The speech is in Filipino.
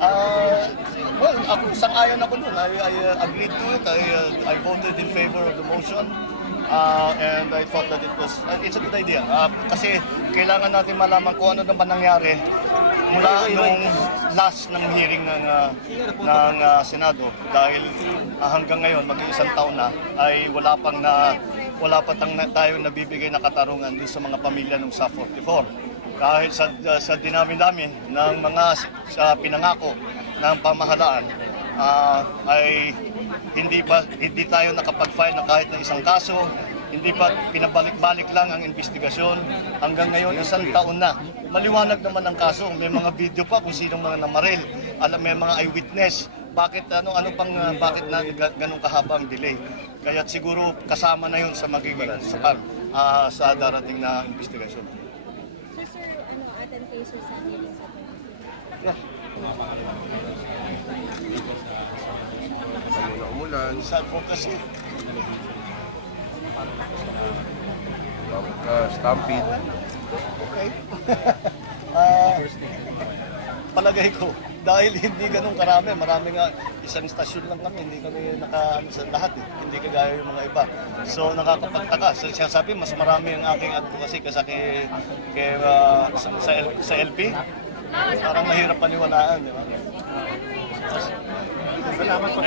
Uh, well, ako, sang-ayon ako dun. I agreed to it. I voted in favor of the motion. And I thought that it's a good idea. Kasi kailangan natin malaman kung ano naman nangyari mula nung last ng hearing ng Senado. Dahil hanggang ngayon, mag-iisang taon na, ay wala pa tayo nabibigay na katarungan dun sa mga pamilya ng SA 44. Dahil sa dinami-dami ng mga sa pinangako ng pamahalaan, ay hindi tayo nakapag-file ng kahit na isang kaso, hindi pa pinabalik-balik lang ang investigasyon. Hanggang ngayon, isang taon na. Maliwanag naman ang kaso, may mga video pa kung sinong mga namaril, may mga eyewitness. Bakit bakit na ganun kahaba ang delay? Kaya siguro kasama na yun sa magiging sa darating na investigasyon. So sir, attend kayo sir sa hearing sa Yeah. Umulan, Sa advocacy. stampede. Okay. Palagay ko, dahil hindi ganun karami, marami nga, isang istasyon lang kami, hindi kami naka sa lahat eh. Hindi kagaya yung mga iba. So nakakapagtaka. So, sinasabi, mas marami ang aking advocacy kasi sa LP. Parang mahirap paniwalaan, di ba? Salamat po.